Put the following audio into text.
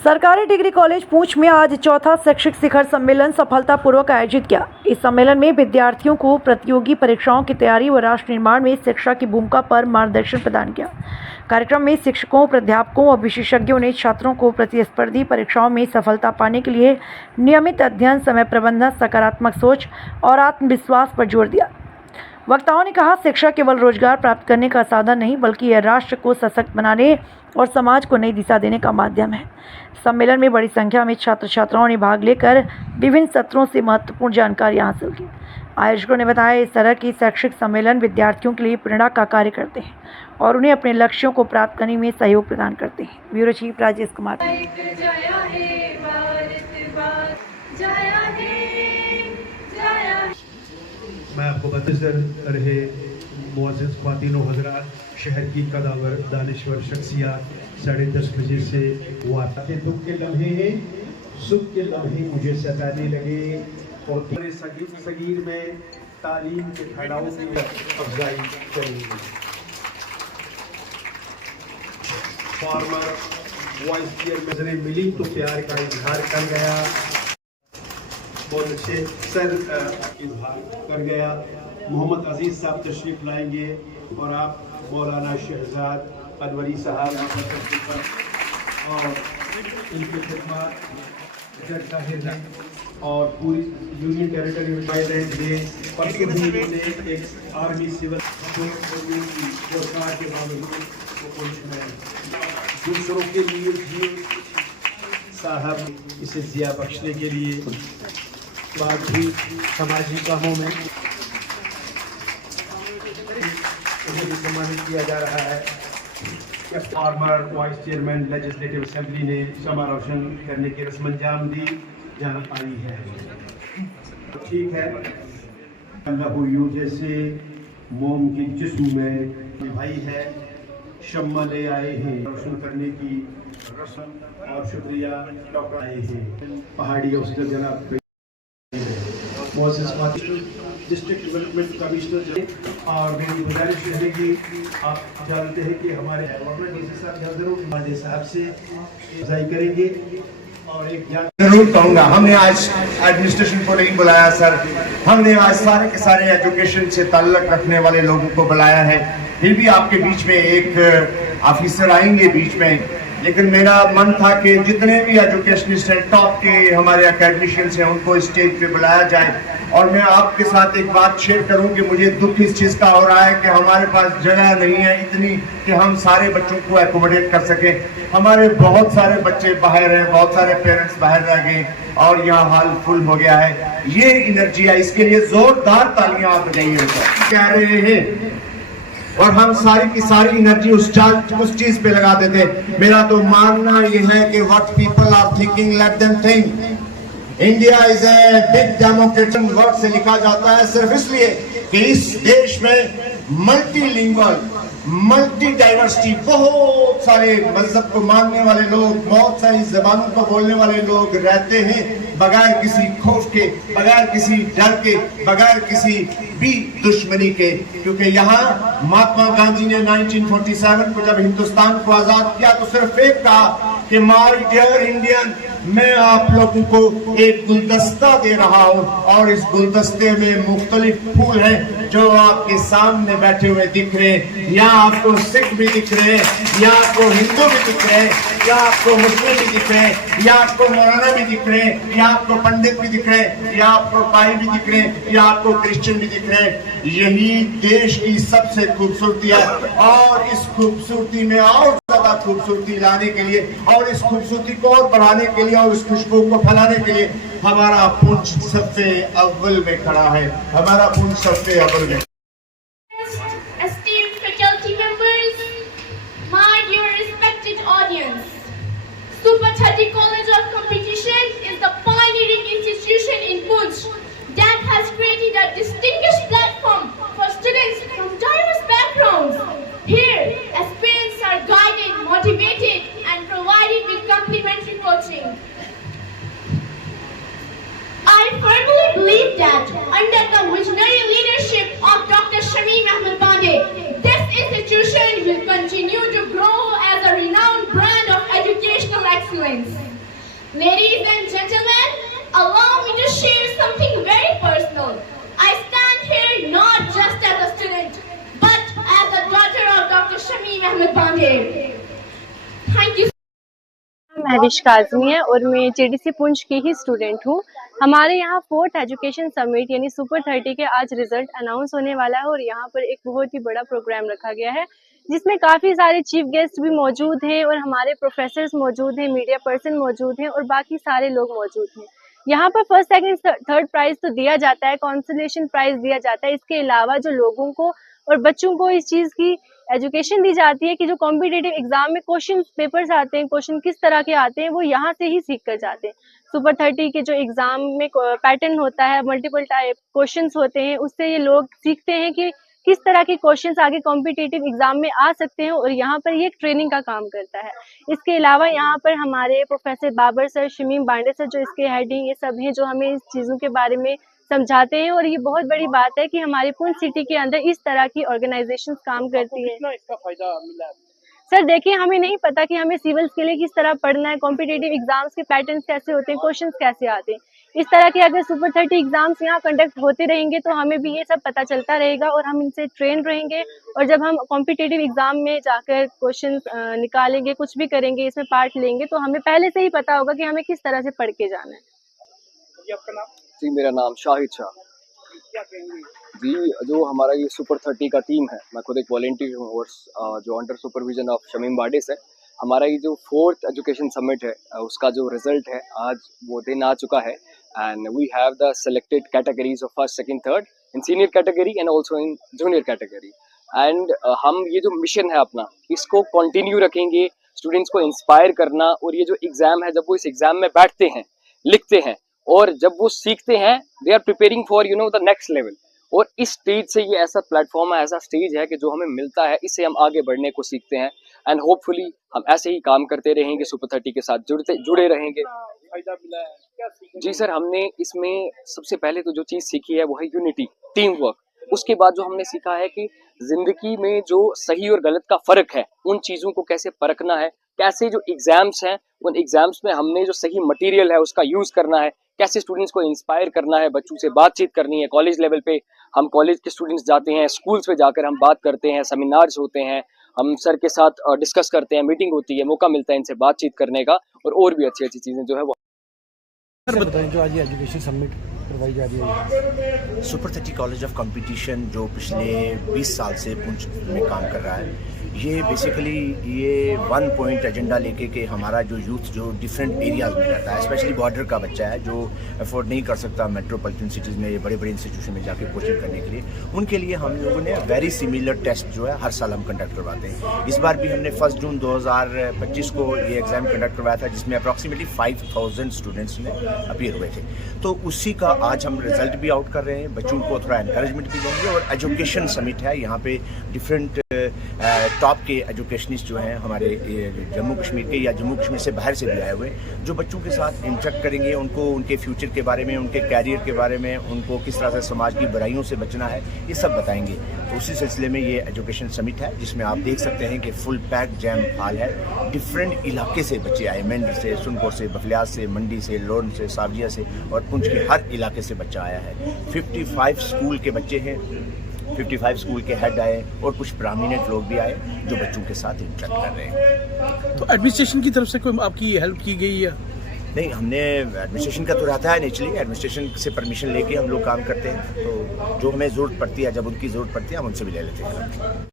सरकारी degree college पूंछ में आज चौथा शैक्षिक शिखर सम्मेलन सफलतापूर्वक आयोजित किया। इस सम्मेलन में विद्यार्थियों को प्रतियोगी परीक्षाओं की तैयारी व राष्ट्र निर्माण में शिक्षा की भूमिका पर मार्गदर्शन प्रदान किया। कार्यक्रम में शिक्षकों, प्राध्यापकों और विशेषज्ञों ने छात्रों को प्रतिस्पर्धी परीक्षाओं में सफलता पाने के लिए नियमित अध्ययन, समय प्रबंधन, सकारात्मक सोच और आत्मविश्वास पर जोर दिया। वक्ताओं ने कहा, शिक्षा केवल रोजगार प्राप्त करने का साधन नहीं बल्कि यह राष्ट्र को सशक्त बनाने और समाज को नई दिशा देने का माध्यम है। सम्मेलन में बड़ी संख्या में छात्र छात्राओं ने भाग लेकर विभिन्न सत्रों से महत्वपूर्ण जानकारी हासिल की। आयोजकों ने बताया, इस तरह की शैक्षिक सम्मेलन विद्यार्थियों के लिए प्रेरणा का कार्य करते हैं और उन्हें अपने लक्ष्यों को प्राप्त करने में सहयोग प्रदान करते हैं। Bureau chief Rajesh Kumar. मैं आपको बता रहे मुअज़्ज़िज़ ख़वातीनो हज़रात, शहर की कदावर दानिश्वर शख्सियात 10:30 बजे से हुआ था। दुख के लम्हे हैं, सुख के लम्हे मुझे सताने लगे और सगीर में तालीम के फैलाव की अफजाई करेंगे। फॉर्मर वाइस चेयरमैन मिली तो प्यार का इजहार कर गया, बहुत अच्छे सर इजहार कर गया। मोहम्मद अजीज़ साहब तशरीफ़ लाएंगे और आप मौलाना शहजाद अनवरी साहब और इनकी खिदमत और पूरी यूनियन टेरिटरी में एक आर्मी सिविल के बावजूद दूसरों के लिए साहब इसे जिया बख्शने के लिए बात भी समाजी कामों में भी सम्मानित किया जा रहा है। Farmer vice chairman legislative assembly ने शमा रोशन करने की रस्म अंजाम दी जा पाई है। ठीक है, अल्लाह यू जैसे मोम के जिस्म में भाई है, शम्मा ले आए हैं रोशन करने की रस्म और शुक्रिया डॉक्टर आए हैं पहाड़ी अफसर जनाब डिस्ट्रिक्ट डेवलपमेंट कमिश्नर और मेरी गुजारिश रहेगी, आप जानते हैं कि हमारे साहब से करेंगे और एक जरूर कहूँगा, हमने आज एडमिनिस्ट्रेशन को नहीं बुलाया सर, हमने आज सारे के सारे एजुकेशन से ताल्लुक रखने वाले लोगों को बुलाया है। फिर भी आपके बीच में एक ऑफिसर आएंगे बीच में, लेकिन मेरा मन था कि जितने भी एजुकेशनिस्ट हैं, टॉप के हमारे अकेडमिशियंस हैं, उनको स्टेज पे बुलाया जाए। और मैं आपके साथ एक बात शेयर करूं कि मुझे दुख इस चीज़ का हो रहा है कि हमारे पास जगह नहीं है इतनी कि हम सारे बच्चों को एकोमोडेट कर सकें। हमारे बहुत सारे बच्चे बाहर हैं, बहुत सारे पेरेंट्स बाहर रह गए और यहाँ हाल फुल हो गया है। ये एनर्जी है, इसके लिए जोरदार तालियां आप बजाइए कह रहे हैं और हम सारी की सारी एनर्जी उस चीज पे लगा देते। मेरा तो मानना यह है कि what people are thinking let them think. India is a big democratic word से लिखा जाता है सिर्फ इसलिए कि इस देश में मल्टीलिंगुअल, मल्टी डाइवर्सिटी, बहुत सारे मजहब को मानने वाले लोग, बहुत सारी जबानों को बोलने वाले लोग रहते हैं बगैर किसी खौफ के, बगैर किसी डर के, बगैर किसी भी दुश्मनी के। क्योंकि यहाँ महात्मा गांधी ने 1947 को जब हिंदुस्तान को आजाद किया तो सिर्फ एक कहा कि माय डियर इंडियन, मैं आप लोगों को एक गुलदस्ता दे रहा हूँ और इस गुलदस्ते में मुख्तलिफ फूल हैं जो आपके सामने बैठे हुए दिख रहे हैं। यहाँ आपको सिख भी दिख रहे हैं, यहाँ आपको हिंदू भी दिख रहे हैं, यहाँ आपको मुस्लिम भी दिख रहे हैं, यहाँ आपको मौलाना भी दिख रहे हैं, यहाँ आपको पंडित भी दिख रहे हैं, यहाँ आपको भाई भी दिख रहे हैं, यहाँ आपको क्रिश्चियन भी दिख रहे हैं। यही देश की सबसे खूबसूरती है और इस खूबसूरती में और ज्यादा खूबसूरती लाने के लिए और इस खूबसूरती को और बढ़ाने के लिए और इस खुशबू को फैलाने के लिए हमारा पुंछ सबसे अव्वल में खड़ा है, हमारा पुंछ सबसे अव्वल में। Esteemed faculty members, my dear respected audience, Super 30 College of Competition is the pioneering institution in Poonch that has created a distinguished platform for students from diverse backgrounds. Here, aspirants are guided, motivated, and provided with complimentary coaching. I firmly believe that under the visionary leadership of Dr. Shamim Ahmed Pandey, this institution will continue to grow as a renowned brand of educational excellence. Ladies and gentlemen, allow me to share something very personal. I stand here not just as a student, but as a daughter of Dr. Shamim Ahmed Bangir. Thank you. Mahwish Kazmi है और मैं JDC Poonch की ही student हूँ। हमारे यहाँ 4th education summit यानी super 30 के आज रिजल्ट अनाउंस होने वाला है और यहाँ पर एक बहुत ही बड़ा प्रोग्राम रखा गया है जिसमें काफ़ी सारे चीफ गेस्ट भी मौजूद हैं और हमारे प्रोफेसर्स मौजूद हैं, मीडिया पर्सन मौजूद हैं और बाकी सारे लोग मौजूद हैं। यहाँ पर फर्स्ट सेकंड थर्ड प्राइज तो दिया जाता है, कंसोलेशन प्राइज दिया जाता है। इसके अलावा जो लोगों को और बच्चों को इस चीज़ की एजुकेशन दी जाती है कि जो कॉम्पिटिटिव एग्जाम में क्वेश्चन पेपर्स आते हैं, क्वेश्चन किस तरह के आते हैं, वो यहाँ से ही सीख कर जाते हैं। सुपर 30 के जो एग्जाम में पैटर्न होता है, मल्टीपल टाइप क्वेश्चंस होते हैं, उससे ये लोग सीखते हैं कि किस तरह के क्वेश्चंस आगे कॉम्पिटिटिव एग्जाम में आ सकते हैं और यहाँ पर ये एक ट्रेनिंग का काम करता है। इसके अलावा यहाँ पर हमारे professor Babar sir, Shamim Bande sir जो इसके हेडिंग ये सब हैं जो हमें इस चीज़ों के बारे में समझाते हैं और ये बहुत बड़ी बात है कि हमारी पुंछ सिटी के अंदर इस तरह की ऑर्गेनाइजेशंस काम करती है। कितना इसका फायदा मिला है? सर देखिए, हमें नहीं पता कि हमें सिविल्स के लिए किस तरह पढ़ना है, कॉम्पिटिटिव एग्जाम्स के पैटर्न्स कैसे होते हैं, क्वेश्चंस कैसे आते हैं। इस तरह के अगर सुपर 30 एग्जाम्स यहाँ कंडक्ट होते रहेंगे तो हमें भी ये सब पता चलता रहेगा और हम इनसे ट्रेन रहेंगे और जब हम कॉम्पिटिटिव एग्जाम में जाकर क्वेश्चन निकालेंगे, कुछ भी करेंगे, इसमें पार्ट लेंगे तो हमें पहले से ही पता होगा कि हमें किस तरह से पढ़ के जाना है। जी आपका नाम? जी मेरा नाम शाहिद शाह। क्या कहेंगे? जी जो हमारा ये सुपर 30 का टीम है, मैं खुद एक वॉलंटियर हूँ और जो अंडर सुपरविजन ऑफ शमीम बाडिस है। हमारा ये जो 4th एजुकेशन समिट है उसका जो रिजल्ट है आज वो दिन आ चुका है and we have the selected categories of first, second, third in senior category and also in junior category. And हम ये जो मिशन है अपना इसको कंटिन्यू रखेंगे, स्टूडेंट्स को इंस्पायर करना। और ये जो एग्जाम है, जब वो इस एग्जाम में बैठते हैं, लिखते हैं और जब वो सीखते हैं, they are preparing for the next level. और इस स्टेज से ये ऐसा प्लेटफॉर्म है, ऐसा स्टेज है कि जो हमें मिलता है, इससे हम आगे बढ़ने को सीखते हैं एंड होपफुली हम ऐसे ही काम करते रहेंगे, सुपर 30 के साथ जुड़े रहेंगे। फायदा मिला है क्या सीखने? जी सर, हमने इसमें सबसे पहले तो जो चीज़ सीखी है वो है यूनिटी, टीम वर्क। उसके बाद जो हमने सीखा है कि जिंदगी में जो सही और गलत का फर्क है, उन चीज़ों को कैसे परखना है, कैसे जो एग्जाम्स हैं उन एग्जाम्स में हमने जो सही मटेरियल है उसका यूज़ करना है, कैसे स्टूडेंट्स को इंस्पायर करना है, बच्चों से बातचीत करनी है। कॉलेज लेवल पे हम कॉलेज के स्टूडेंट्स जाते हैं, स्कूल्स पे जाकर हम बात करते हैं, सेमिनार्स होते हैं, हम सर के साथ डिस्कस करते हैं, मीटिंग होती है, मौका मिलता है इनसे बातचीत करने का और भी अच्छी अच्छी चीज़ें जो है वो। सर बताएं जो आज ये एजुकेशन समिट करवाई जा रही है। सुपर 30 कॉलेज ऑफ कंपटीशन जो पिछले 20 साल से पुंछ में काम कर रहा है, ये बेसिकली ये 1 पॉइंट एजेंडा लेके कि हमारा जो यूथ जो डिफरेंट एरियाज में रहता है, स्पेशली बॉर्डर का बच्चा है जो अफोर्ड नहीं कर सकता मेट्रोपॉलिटन सिटीज़ में बड़े बड़े इंस्टीट्यूशन में जाके कोचिंग करने के लिए, उनके लिए हम लोगों ने वेरी सिमिलर टेस्ट जो है हर साल हम कंडक्ट करवाते हैं। इस बार भी हमने 1 जून 2025 को ये एग्ज़ाम कंडक्ट करवाया था जिसमें अप्रॉक्सीमेटली 5000 स्टूडेंट्स ने अपीयर हुए थे। तो उसी का आज हम रिजल्ट भी आउट कर रहे हैं, बच्चों को थोड़ा एनकरेजमेंट भी देंगे। और एजुकेशन समिट है, यहाँ पे डिफरेंट टॉप के एजुकेशनिस्ट जो हैं हमारे जम्मू कश्मीर के या जम्मू कश्मीर से बाहर से भी आए हुए, जो बच्चों के साथ इंटरेक्ट करेंगे, उनको उनके फ्यूचर के बारे में, उनके कैरियर के बारे में, उनको किस तरह से समाज की बुराइयों से बचना है, ये सब बताएंगे। तो उसी सिलसिले में ये एजुकेशन समिट है जिसमें आप देख सकते हैं कि फुल पैक जैम हाल है। डिफरेंट इलाके से बच्चे आए, मेंढर से, सुनपुर से, बफलियाज से, मंडी से, लोन से, सावजिया से और पुंछ के हर इलाके से बच्चा आया है। 55 स्कूल के बच्चे हैं, 55 स्कूल के हेड आए और कुछ प्रोमिनेंट लोग भी आए जो बच्चों के साथ इंटरेक्ट कर रहे हैं। तो एडमिनिस्ट्रेशन की तरफ से कोई आपकी हेल्प की गई है? नहीं, हमने एडमिनिस्ट्रेशन का तो रहता है नेचुरली, एडमिनिस्ट्रेशन से परमिशन लेके हम लोग काम करते हैं। तो जो हमें ज़रूरत पड़ती है, जब उनकी ज़रूरत पड़ती है हम उनसे भी ले लेते हैं।